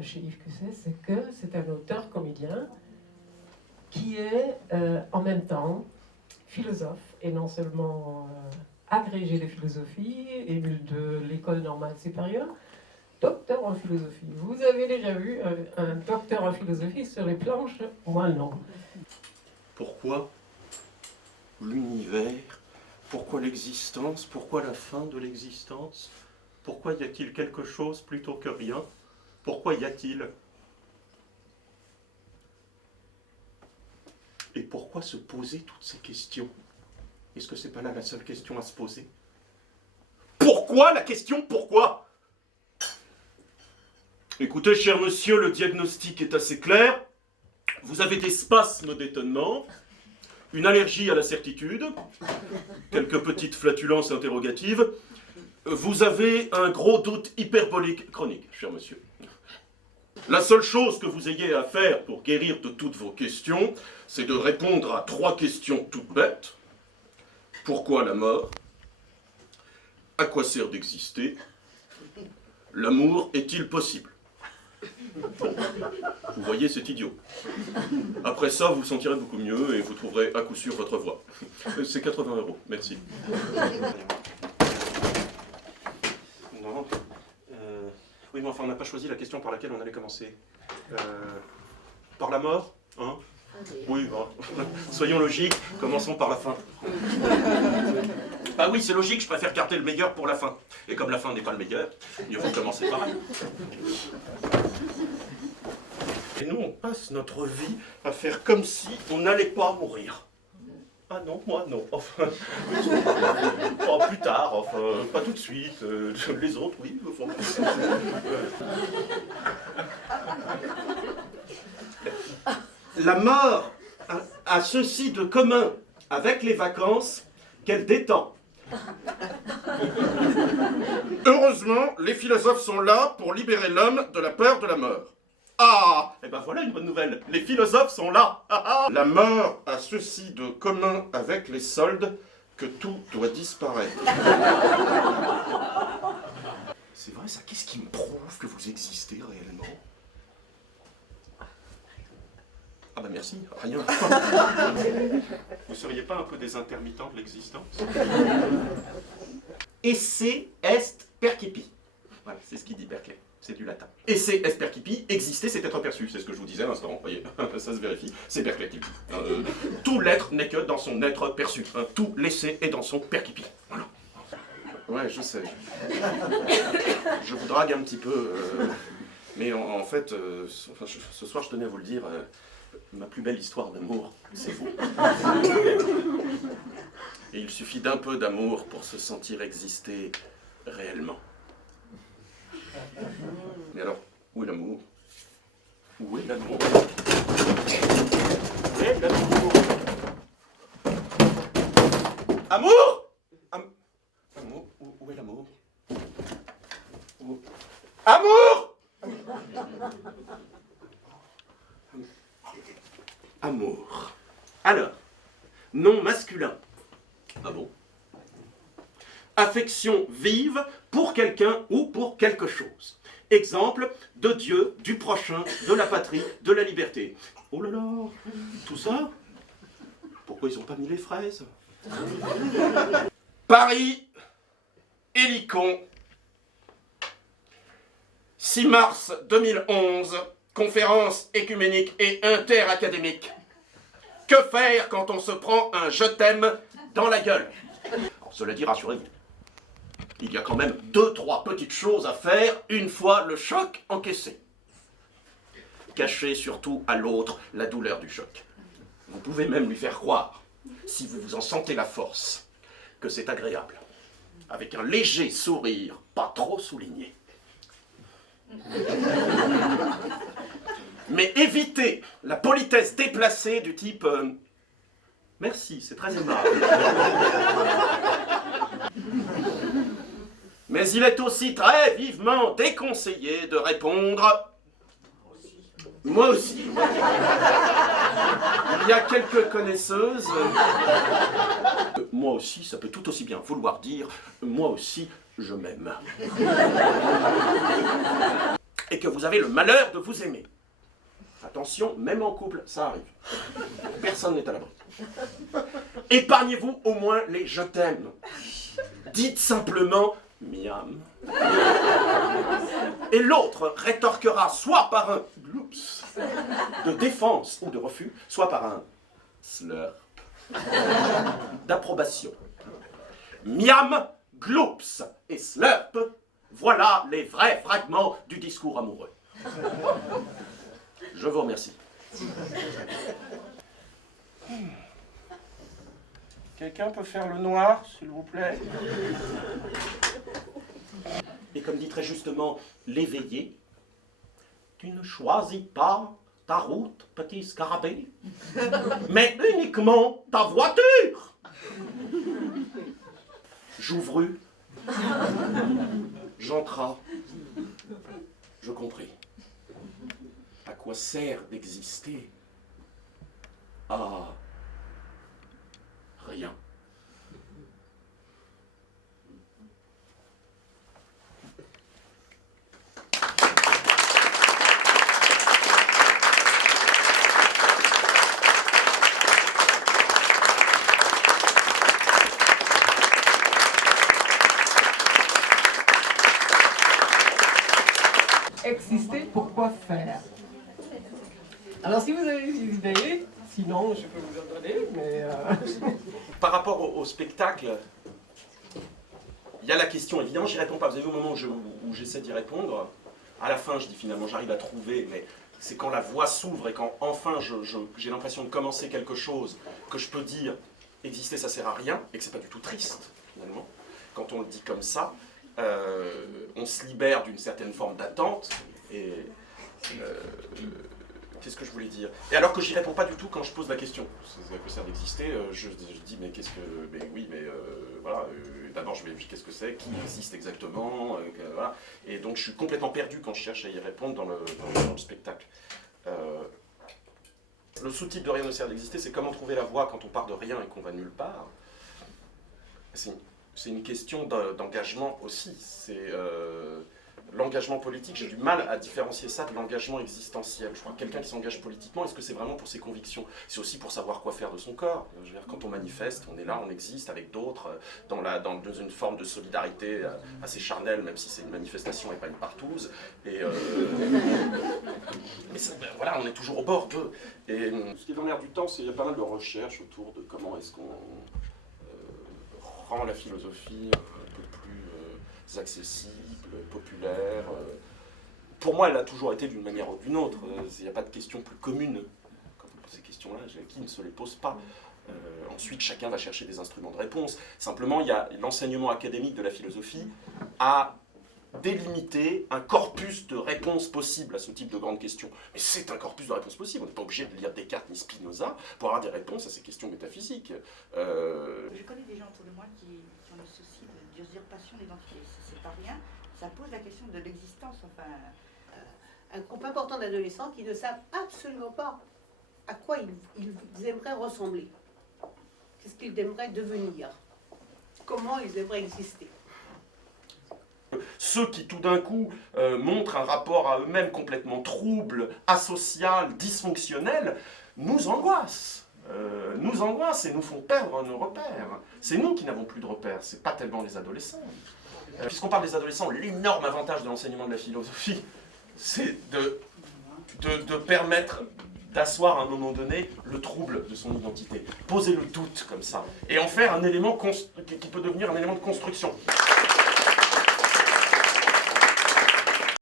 Chez Yves Cusset, c'est que c'est un auteur-comédien qui est en même temps philosophe et non seulement agrégé de philosophie et de l'école normale supérieure, docteur en philosophie. Vous avez déjà vu un docteur en philosophie sur les planches? Moi non. Pourquoi l'univers? Pourquoi l'existence? Pourquoi la fin de l'existence? Pourquoi y a-t-il quelque chose plutôt que rien? Pourquoi y a-t-il? Et pourquoi se poser toutes ces questions? Est-ce que c'est pas là la seule question à se poser? Pourquoi la question pourquoi? Écoutez, cher monsieur, le diagnostic est assez clair. Vous avez des spasmes d'étonnement, une allergie à la certitude, quelques petites flatulences interrogatives. Vous avez un gros doute hyperbolique chronique, cher monsieur. La seule chose que vous ayez à faire pour guérir de toutes vos questions, c'est de répondre à 3 questions toutes bêtes. Pourquoi la mort? À quoi sert d'exister? L'amour est-il possible? Vous voyez, c'est idiot. Après ça, vous vous sentirez beaucoup mieux et vous trouverez à coup sûr votre voix. C'est 80 €, merci. Non. Oui, mais enfin, on n'a pas choisi la question par laquelle on allait commencer. Par la mort, hein? Oui, bon. Soyons logiques, commençons par la fin. Ah oui, c'est logique, je préfère garder le meilleur pour la fin. Et comme la fin n'est pas le meilleur, mieux vaut commencer par là. Et nous, on passe notre vie à faire comme si on n'allait pas mourir. Ah non, moi non. Enfin, oh, plus tard, enfin, pas tout de suite. Les autres, oui. Enfin, la mort a ceci de commun avec les vacances qu'elle détend. Heureusement, les philosophes sont là pour libérer l'homme de la peur de la mort. Ah, et ben voilà une bonne nouvelle, les philosophes sont là. La mort a ceci de commun avec les soldes que tout doit disparaître. C'est vrai ça, qu'est-ce qui me prouve que vous existez réellement? Ah bah merci, rien. Vous seriez pas un peu des intermittents de l'existence? Esse est percipi. Voilà, c'est ce qu'il dit Berkeley. C'est du latin. Esse est percipi, exister c'est être perçu, c'est ce que je vous disais à l'instant, vous voyez, ça se vérifie, c'est Berkeley qui dit. Tout l'être n'est que dans son être perçu, tout l'essai est dans son percipi. Voilà. Ouais, je sais. Je vous drague un petit peu, mais en fait, ce soir je tenais à vous le dire, ma plus belle histoire d'amour, c'est vous. Et il suffit d'un peu d'amour pour se sentir exister réellement. Mais alors, où est l'amour? Où est l'amour? Où est l'amour? Amour? Amour? Où est l'amour? Amour? Amour. Alors, nom masculin. Ah bon? Affection vive pour quelqu'un ou pour quelque chose. Exemple, de Dieu, du prochain, de la patrie, de la liberté. Oh là là, tout ça? Pourquoi ils n'ont pas mis les fraises? Paris, Hélicon, 6 mars 2011, conférence écuménique et interacadémique. Que faire quand on se prend un « je t'aime » dans la gueule? Alors, cela dit, rassurez-vous, il y a quand même 2-3 petites choses à faire une fois le choc encaissé. cachez surtout à l'autre la douleur du choc. Vous pouvez même lui faire croire, si vous vous en sentez la force, que c'est agréable, avec un léger sourire, pas trop souligné. Mais évitez la politesse déplacée du type merci, c'est très aimable. Mais il est aussi très vivement déconseillé de répondre moi aussi. Il y a quelques connaisseuses. Moi aussi, ça peut tout aussi bien vouloir dire moi aussi, je m'aime. Et que vous avez le malheur de vous aimer. Attention, même en couple, ça arrive. Personne n'est à l'abri. Épargnez-vous au moins les je t'aime. Dites simplement miam. Et l'autre rétorquera soit par un gloops de défense ou de refus, soit par un slurp d'approbation. Miam, gloops et slurp, voilà les vrais fragments du discours amoureux. Je vous remercie. Quelqu'un peut faire le noir, s'il vous plaît? Et comme dit très justement l'éveillé, tu ne choisis pas ta route, petit scarabée, mais uniquement ta voiture. J'ouvrus, j'entras, je compris. À quoi sert d'exister? À rien. Exister, pourquoi faire? Alors si vous avez des idées, sinon je peux vous en donner, mais... Par rapport au spectacle, il y a la question évidente, j'y réponds pas. Vous avez vu au moment où j'essaie d'y répondre, à la fin je dis finalement j'arrive à trouver, mais c'est quand la voie s'ouvre et quand enfin j'ai l'impression de commencer quelque chose que je peux dire exister ça sert à rien et que c'est pas du tout triste finalement. Quand on le dit comme ça, on se libère d'une certaine forme d'attente et qu'est-ce que je voulais dire? Et alors que j'y réponds pas du tout quand je pose la question. Ça peut sert d'exister, je dis mais qu'est-ce que... Mais oui, mais voilà, d'abord je vais qu'est-ce que c'est, qui existe exactement, voilà. Et donc je suis complètement perdu quand je cherche à y répondre dans le spectacle. Le sous-titre de Rien ne sert d'exister, c'est comment trouver la voie quand on part de rien et qu'on va nulle part. C'est une question d'engagement aussi. C'est... l'engagement politique, j'ai du mal à différencier ça de l'engagement existentiel. Je crois que quelqu'un qui s'engage politiquement, est-ce que c'est vraiment pour ses convictions? C'est aussi pour savoir quoi faire de son corps. Je veux dire, quand on manifeste, on est là, on existe avec d'autres, dans une forme de solidarité assez charnelle, même si c'est une manifestation et pas une partouze. Et mais ça, voilà, on est toujours au bord d'eux. Et ce qui est dans l'air du temps, c'est qu'il y a pas mal de recherches autour de comment est-ce qu'on rend la philosophie un peu plus accessible, populaire. Pour moi, elle a toujours été d'une manière ou d'une autre. Il n'y a pas de question plus commune. Quand on pose ces questions-là, qui ne se les pose pas? Ensuite, chacun va chercher des instruments de réponse. Simplement, il y a l'enseignement académique de la philosophie à délimiter un corpus de réponses possibles à ce type de grandes questions. Mais c'est un corpus de réponses possibles. On n'est pas obligé de lire Descartes ni Spinoza pour avoir des réponses à ces questions métaphysiques. Je connais des gens autour de moi qui ont le souci d'usurpation d'identité. C'est pas rien. Ça pose la question de l'existence. Enfin, un groupe important d'adolescents qui ne savent absolument pas à quoi ils aimeraient ressembler. Qu'est-ce qu'ils aimeraient devenir? Comment ils aimeraient exister? Ceux qui tout d'un coup montrent un rapport à eux-mêmes complètement trouble, asocial, dysfonctionnel, nous angoissent. Et nous font perdre nos repères. C'est nous qui n'avons plus de repères, c'est pas tellement les adolescents. Puisqu'on parle des adolescents, l'énorme avantage de l'enseignement de la philosophie, c'est de permettre d'asseoir à un moment donné le trouble de son identité. Poser le doute comme ça, et en faire un élément qui peut devenir un élément de construction.